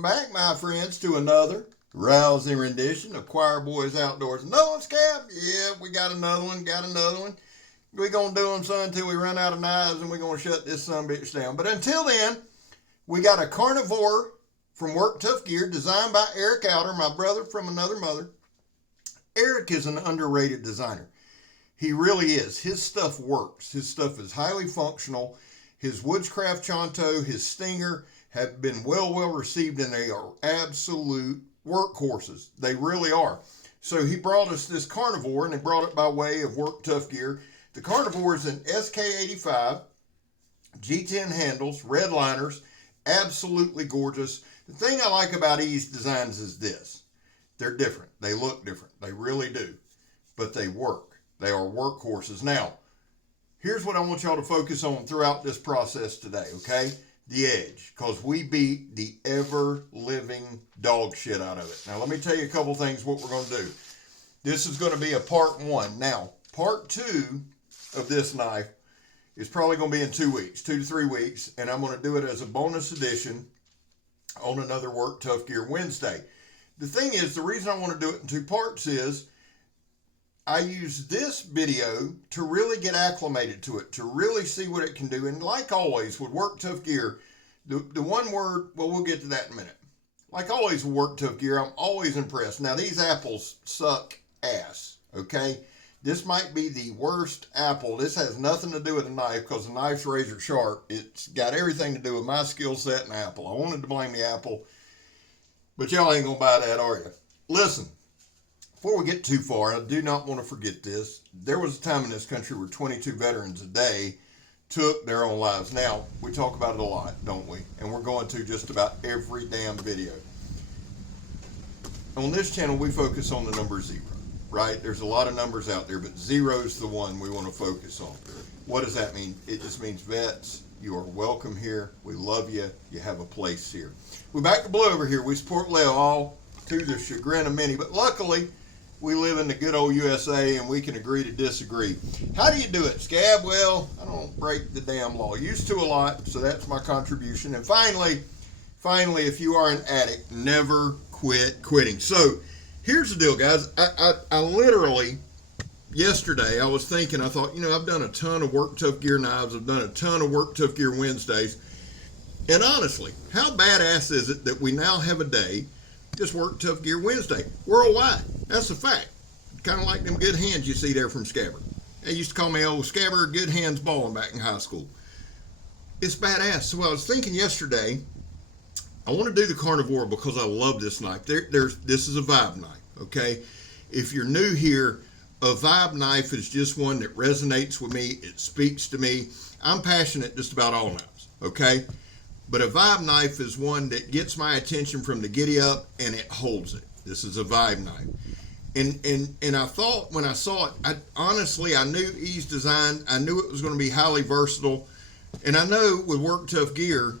Welcome back, my friends, to another rousing rendition of Choir Boys Outdoors. No one, Scab? Yeah, we got another one. We're going to do them, son, until we run out of knives, and we're going to shut this sumbitch down. But until then, we got a Carnivore from Work Tough Gear, designed by Eric Outer, my brother from another mother. Eric is an underrated designer. He really is. His stuff works. His stuff is highly functional. His Woodscraft Chonto, his Stinger have been well received, and they are absolute workhorses. They really are. So he brought us this Carnivore, and he brought it by way of Work Tough Gear. The Carnivore is an SK85, G10 handles, red liners, absolutely gorgeous. The thing I like about these designs is this. They're different. They look different. They really do. But they work. They are workhorses. Now, here's what I want y'all to focus on throughout this process today, okay? The edge, because we beat the ever-living dog shit out of it. Now, let me tell you a couple things what we're going to do. This is going to be a part 1. Now, part 2 of this knife is probably going to be in 2 weeks, 2 to 3 weeks, and I'm going to do it as a bonus edition on another Work Tough Gear Wednesday. The thing is, the reason I want to do it in 2 parts is I use this video to really get acclimated to it, to really see what it can do. And like always, with Work Tough Gear, the one word, well, we'll get to that in a minute. Like always with Work Tough Gear, I'm always impressed. Now, these apples suck ass, okay? This might be the worst apple. This has nothing to do with the knife because the knife's razor sharp. It's got everything to do with my skill set and apple. I wanted to blame the apple, but y'all ain't gonna buy that, are you? Listen. Before we get too far, I do not want to forget this. There was a time in this country where 22 veterans a day took their own lives. Now, we talk about it a lot, don't we? And we're going to just about every damn video. On this channel, we focus on the number 0, right? There's a lot of numbers out there, but 0 is the one we want to focus on. What does that mean? It just means vets, you are welcome here. We love you. You have a place here. We're back to blue over here. We support Leo all to the chagrin of many, but luckily, we live in the good old USA, and we can agree to disagree. How do you do it, Scab? Well, I don't break the damn law. Used to a lot, so that's my contribution. And finally, if you are an addict, never quit quitting. So here's the deal, guys. I literally, yesterday, I was thinking, I thought, I've done a ton of Work Tough Gear knives. I've done a ton of Work Tough Gear Wednesdays. And honestly, how badass is it that we now have a day, just Work Tough Gear Wednesday, worldwide? That's a fact. Kind of like them good hands you see there from Scabber. They used to call me old Scabber, good hands balling back in high school. It's badass. So I was thinking yesterday, I want to do the Carnivore because I love this knife. This is a vibe knife, okay? If you're new here, a vibe knife is just one that resonates with me. It speaks to me. I'm passionate just about all knives, okay? But a vibe knife is one that gets my attention from the giddy up, and it holds it. This is a vibe knife. And I thought when I saw it, I knew E's design. I knew it was going to be highly versatile. And I know with Work Tough Gear,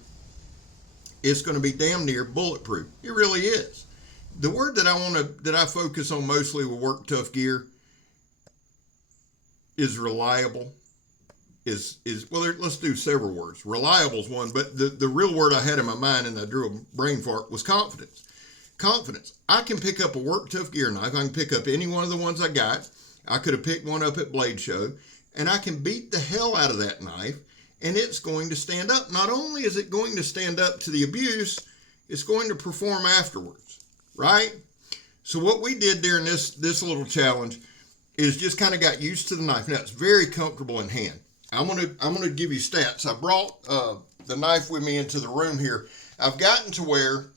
it's going to be damn near bulletproof. It really is. The word that I focus on mostly with Work Tough Gear is reliable. Well, let's do several words. Reliable is one, but the real word I had in my mind, and I drew a brain fart, was confidence. Confidence. I can pick up a Work Tough Gear knife. I can pick up any one of the ones I got. I could have picked one up at Blade Show, and I can beat the hell out of that knife, and it's going to stand up. Not only is it going to stand up to the abuse, it's going to perform afterwards, right? So what we did during this little challenge is just kind of got used to the knife. Now, it's very comfortable in hand. I'm gonna give you stats. I brought the knife with me into the room here. I've gotten to where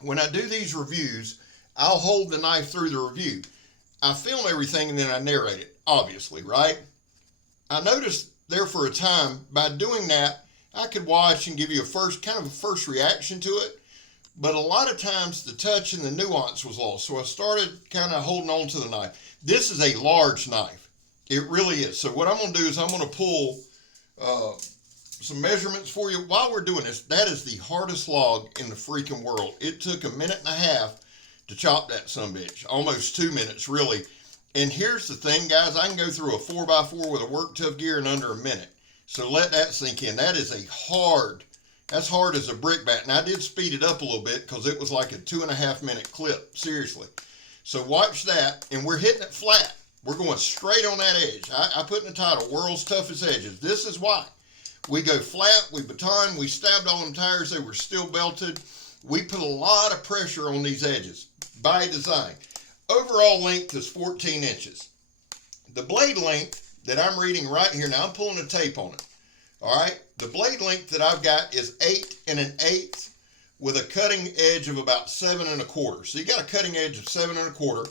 when I do these reviews, I'll hold the knife through the review. I film everything and then I narrate it, obviously, right? I noticed there for a time, by doing that, I could watch and give you a first reaction to it, but a lot of times the touch and the nuance was lost. So I started kind of holding on to the knife. This is a large knife. It really is. So what I'm going to do is I'm going to pull some measurements for you. While we're doing this, that is the hardest log in the freaking world. It took 1.5 minutes to chop that sumbitch. Almost 2 minutes, really. And here's the thing, guys. I can go through a 4x4 with a Work Tough Gear in under a minute. So let that sink in. That is a hard That's hard as a brickbat. And I did speed it up a little bit because it was like a 2.5 minute clip, seriously. So watch that, and we're hitting it flat. We're going straight on that edge. I put in the title, World's Toughest Edges. This is why. We go flat, we baton, we stabbed all them tires, they were still belted. We put a lot of pressure on these edges by design. Overall length is 14 inches. The blade length that I'm reading right here, now I'm pulling a tape on it. All right, the blade length that I've got is 8 1/8 with a cutting edge of about 7 1/4. So you got a cutting edge of 7 1/4.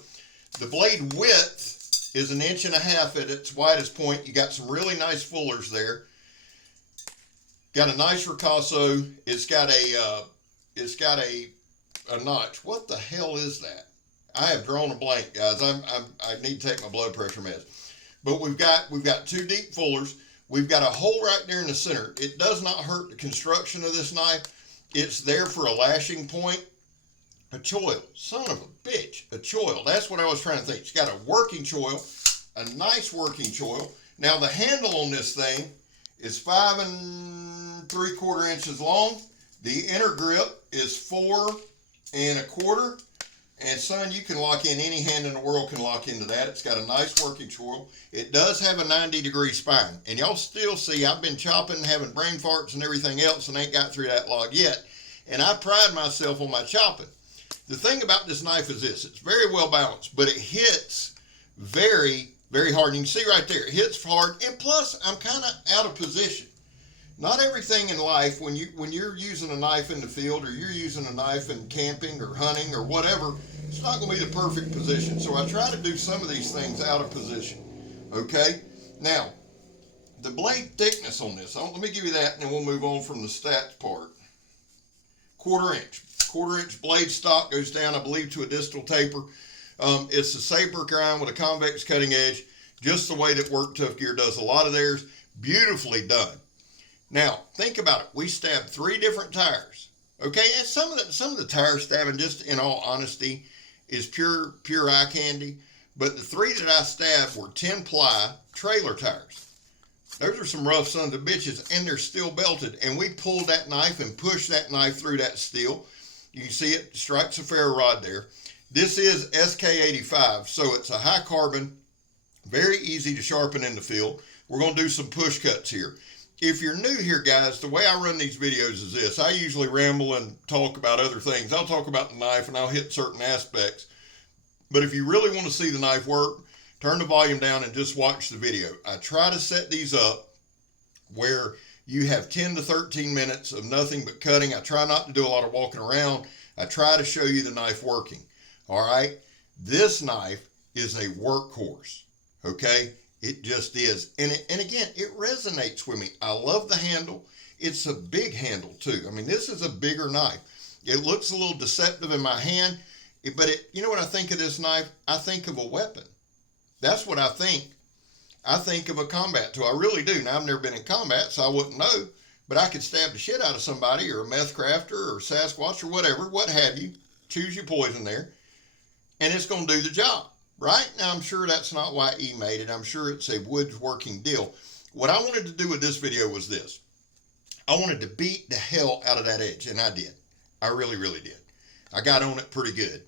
The blade width is 1.5 inches at its widest point. You got some really nice fullers there. Got a nice ricasso. It's got a notch. What the hell is that? I have drawn a blank, guys. I need to take my blood pressure meds. But we've got 2 deep fullers. We've got a hole right there in the center. It does not hurt the construction of this knife. It's there for a lashing point. A choil. Son of a bitch. A choil. That's what I was trying to think. It's got a working choil. A nice working choil. Now the handle on this thing is 5 3/4 inches long. The inner grip is 4 1/4. And son, you can lock in, any hand in the world can lock into that. It's got a nice working choil. It does have a 90-degree spine. And y'all still see, I've been chopping, having brain farts and everything else, and ain't got through that log yet. And I pride myself on my chopping. The thing about this knife is this, it's very well balanced, but it hits very, very hard. And you can see right there, it hits hard, and plus, I'm kind of out of position. Not everything in life, when you're using a knife in the field, or you're using a knife in camping or hunting or whatever, it's not going to be the perfect position. So I try to do some of these things out of position. Okay? Now, the blade thickness on this, let me give you that, and then we'll move on from the stats part. 1/4 inch. 1/4 inch blade stock goes down, I believe, to a distal taper. It's a saber grind with a convex cutting edge, just the way that Work Tough Gear does a lot of theirs. Beautifully done. Now, think about it. We stabbed 3 different tires. Okay, and some of the tire stabbing, just in all honesty, is pure eye candy. But the 3 that I stabbed were 10-ply trailer tires. Those are some rough sons of bitches, and they're still belted. And we pulled that knife and pushed that knife through that steel. You can see it strikes a ferro rod there. This is SK85, so it's a high carbon, very easy to sharpen in the field. We're going to do some push cuts here. If you're new here, guys, the way I run these videos is this. I usually ramble and talk about other things. I'll talk about the knife and I'll hit certain aspects. But if you really want to see the knife work, turn the volume down and just watch the video. I try to set these up where you have 10 to 13 minutes of nothing but cutting. I try not to do a lot of walking around. I try to show you the knife working. All right? This knife is a workhorse. Okay? It just is. And again, it resonates with me. I love the handle. It's a big handle too. I mean, this is a bigger knife. It looks a little deceptive in my hand, but you know what I think of this knife? I think of a weapon. That's what I think. I think of a combat tool. I really do. Now, I've never been in combat, so I wouldn't know, but I could stab the shit out of somebody, or a meth crafter, or Sasquatch, or whatever, what have you. Choose your poison there. And it's going to do the job. Right? Now, I'm sure that's not why E made it. I'm sure it's a woodworking deal. What I wanted to do with this video was this. I wanted to beat the hell out of that edge, and I did. I really, really did. I got on it pretty good.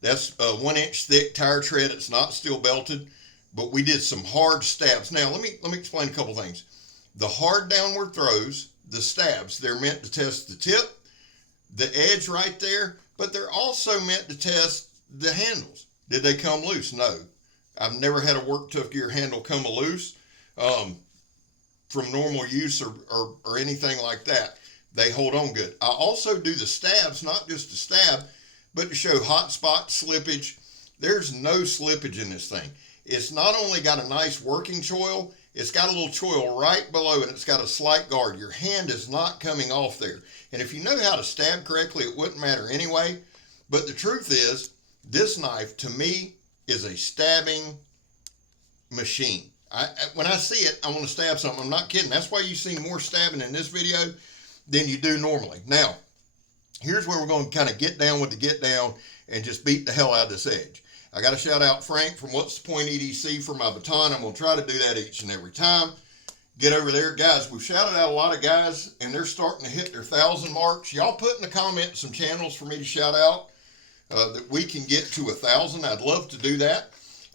That's a 1 inch thick tire tread. It's not steel belted, but we did some hard stabs. Now, let me explain a couple things. The hard downward throws, the stabs, they're meant to test the tip, the edge right there, but they're also meant to test the handles. Did they come loose? No. I've never had a Work Tough Gear handle come loose from normal use or anything like that. They hold on good. I also do the stabs, not just to stab, but to show hot spot slippage. There's no slippage in this thing. It's not only got a nice working choil, it's got a little choil right below it. It's got a slight guard. Your hand is not coming off there. And if you know how to stab correctly, it wouldn't matter anyway. But the truth is, this knife, to me, is a stabbing machine. When I see it, I want to stab something. I'm not kidding. That's why you see more stabbing in this video than you do normally. Now, here's where we're going to kind of get down with the get down and just beat the hell out of this edge. I got to shout out Frank from What's the Point EDC for my baton. I'm going to try to do that each and every time. get over there. Guys, we've shouted out a lot of guys, and they're starting to hit their 1,000 marks. Y'all put in the comments some channels for me to shout out that we can get to 1,000. I'd love to do that.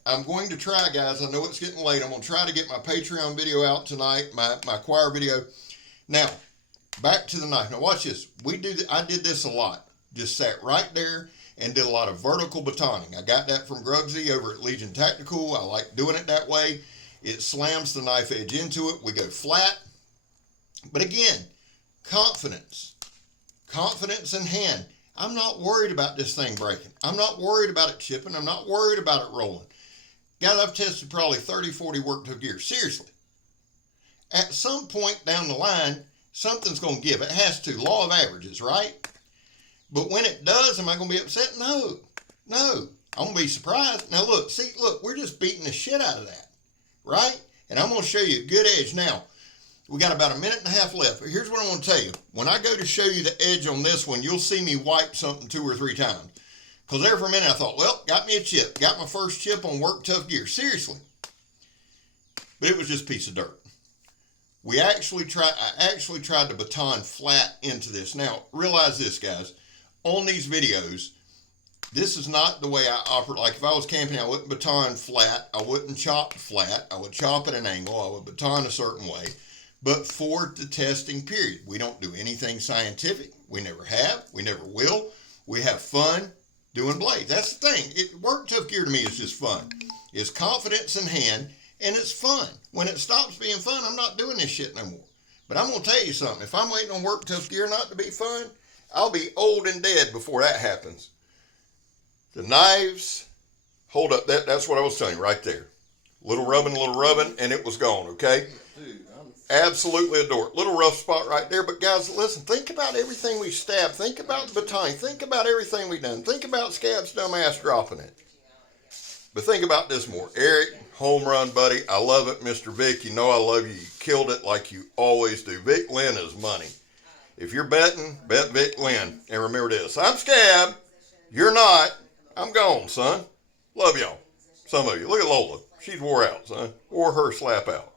I'm going to try, guys. I know it's getting late. I'm going to try to get my Patreon video out tonight, my choir video. Now, back to the knife. Now, watch this. I did this a lot. Just sat right there and did a lot of vertical batoning. I got that from Grugsy over at Legion Tactical. I like doing it that way. It slams the knife edge into it. We go flat. But again, confidence. Confidence in hand. I'm not worried about this thing breaking. I'm not worried about it chipping. I'm not worried about it rolling. Guys, I've tested probably 30, 40 Worktough gear. Seriously. At some point down the line, something's going to give. It has to. Law of averages, right? But when it does, am I going to be upset? No. No. I'm going to be surprised. Now, look. See, look. We're just beating the shit out of that. Right? And I'm going to show you a good edge. Now, we got about a minute and a half left. Here's what I want to tell you. When I go to show you the edge on this one, you'll see me wipe something 2 or 3 times. Because there for a minute I thought, well, got me a chip. Got my first chip on Worktough gear. Seriously. But it was just a piece of dirt. I actually tried to baton flat into this. Now, realize this, guys. On these videos, this is not the way I operate. Like if I was camping, I wouldn't baton flat. I wouldn't chop flat. I would chop at an angle. I would baton a certain way. But for the testing period, we don't do anything scientific. We never have. We never will. We have fun doing blades. That's the thing. Worktough gear to me is just fun. It's confidence in hand, and it's fun. When it stops being fun, I'm not doing this shit no more. But I'm going to tell you something. If I'm waiting on Worktough gear not to be fun, I'll be old and dead before that happens. The knives, hold up. That's what I was telling you right there. Little rubbing, and it was gone, okay? Absolutely adore it. Little rough spot right there. But guys, listen, think about everything we stabbed. Think about the baton. Think about everything we done. Think about Scab's dumbass dropping it. But think about this more. Eric, home run, buddy. I love it. Mr. Vic, you know I love you. You killed it like you always do. Vic Lynn is money. If you're betting, bet Vic Lynn. And remember this. I'm Scab. You're not. I'm gone, son. Love y'all. Some of you. Look at Lola. She's wore out, son. Wore her slap out.